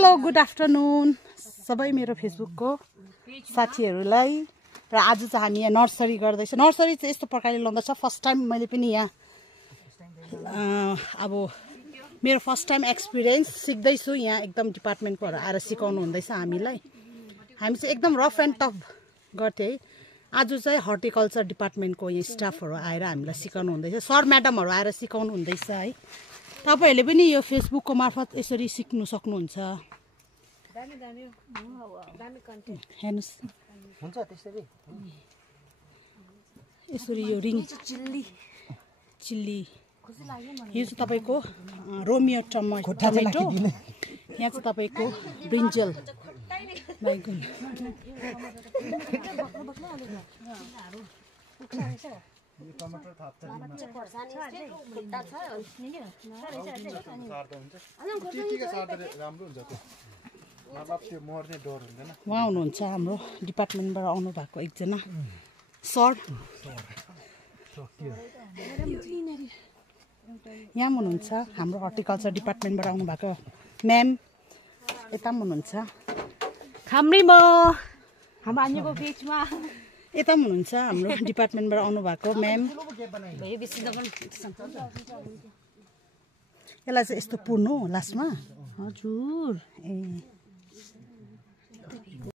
Hello good afternoon सबै मेरो फेसबुकको साथीहरूलाई र आज चाहिँ हामी यहाँ नर्सरी गर्दैछ। नर्सरी चाहिँ यस्तो प्रकारले लाउँदैछ। फर्स्ट टाइम मैले पनि यहाँ अब मेरो फर्स्ट टाइम एक्सपिरियन्स सिक्दैछु। यहाँ एकदम डिपार्टमेन्टकोहरू आएर सिकाउनु हुँदैछ हामीलाई। हामी चाहिँ एकदम रफ एन्ड टफ गर्थ्यो है। आज चाहिँ हर्टिकल्चर डिपार्टमेन्टको यहाँ स्टाफहरू आएर हामीलाई सिकाउनु हुँदैछ। सर म्याडमहरू आएर सिकाउनु हुँदैछ है। तपाईहरूले पनि यो फेसबुकको मार्फत यसरी सिक्नु सक्नुहुन्छ। हेर्नुहोस् यसरी यो रिङ चिल्ली यो चाहिँ तपाईँको रोमियो टमेटो। यहाँ चाहिँ तपाईँको ब्रिन्जल बैगुन। उहाँ हुनुहुन्छ हाम्रो डिपार्टमेन्टबाट आउनु भएको एकजना सर। यहाँ हुनुहुन्छ हाम्रो हर्टिकल्चर डिपार्टमेन्टबाट आउनु भएको म्याम। यता पनि हुनुहुन्छ खाम्रीमा हाम्रो आनीको पेजमा। यता पनि हुनुहुन्छ हाम्रो डिपार्टमेन्टबाट आउनु भएको म्याम। यसलाई चाहिँ यस्तो पुर्नु लास्टमा। हजुर ए